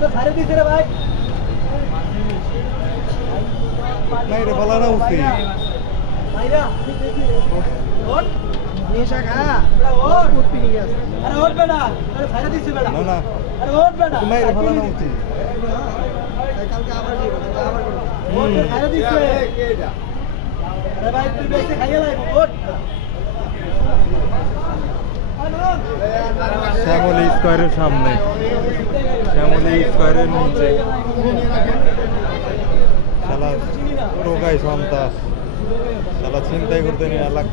তো ছাড়ে দিছে রে ভাই মাইরে ফেলানো উচিত। ভাইরা ওট নেশা খা ওট উঠ পিনি গেছে আরে ওট বেটা আরে ছাড়ে দিছে বেটা না না আরে ওট বেটা মাইরে ফেলানো উচিত। কালকে আবার দিব আবার ওট ছাড়ে দিছে আরে ভাই তুই বেশি খাইয়া লাইব ওট শ্যামলী স্কোয়ারের সামনে, শ্যামলী স্কোয়ারের নিচে শালা টোকাই সন্তাস, শালা চিন্তাই করতে নিয়ে লাখ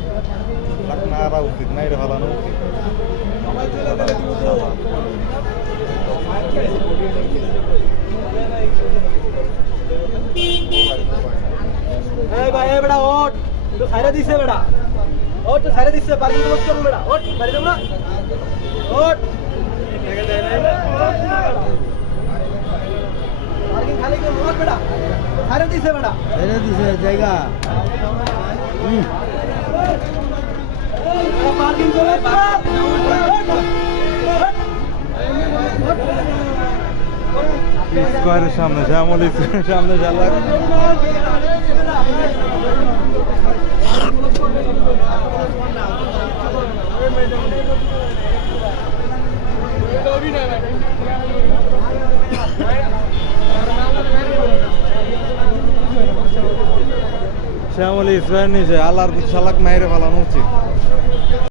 লাখ মারা উচিত, মাইরে ফেলানো উচিত। শালা এই ভাই এই বেটা ওট তো ছাইরা দিছে বেটা ওট তো ছাইরা দিছে পার্কিং ক্লোজ করব বেটা ওট বাড়ি যাব না ওট পার্কিং খালি করব ওট বেটা ছাইরা দিছে বেটা ছেড়ে দিছে জায়গা। পার্কিং করে স্কোয়ারের সামনে, শ্যামলী স্কোয়ারের সামনে শালা শ্যামলী স্কোয়ার নিচে আল্লাহর শালাক মাইরে ফেলানো উচিত।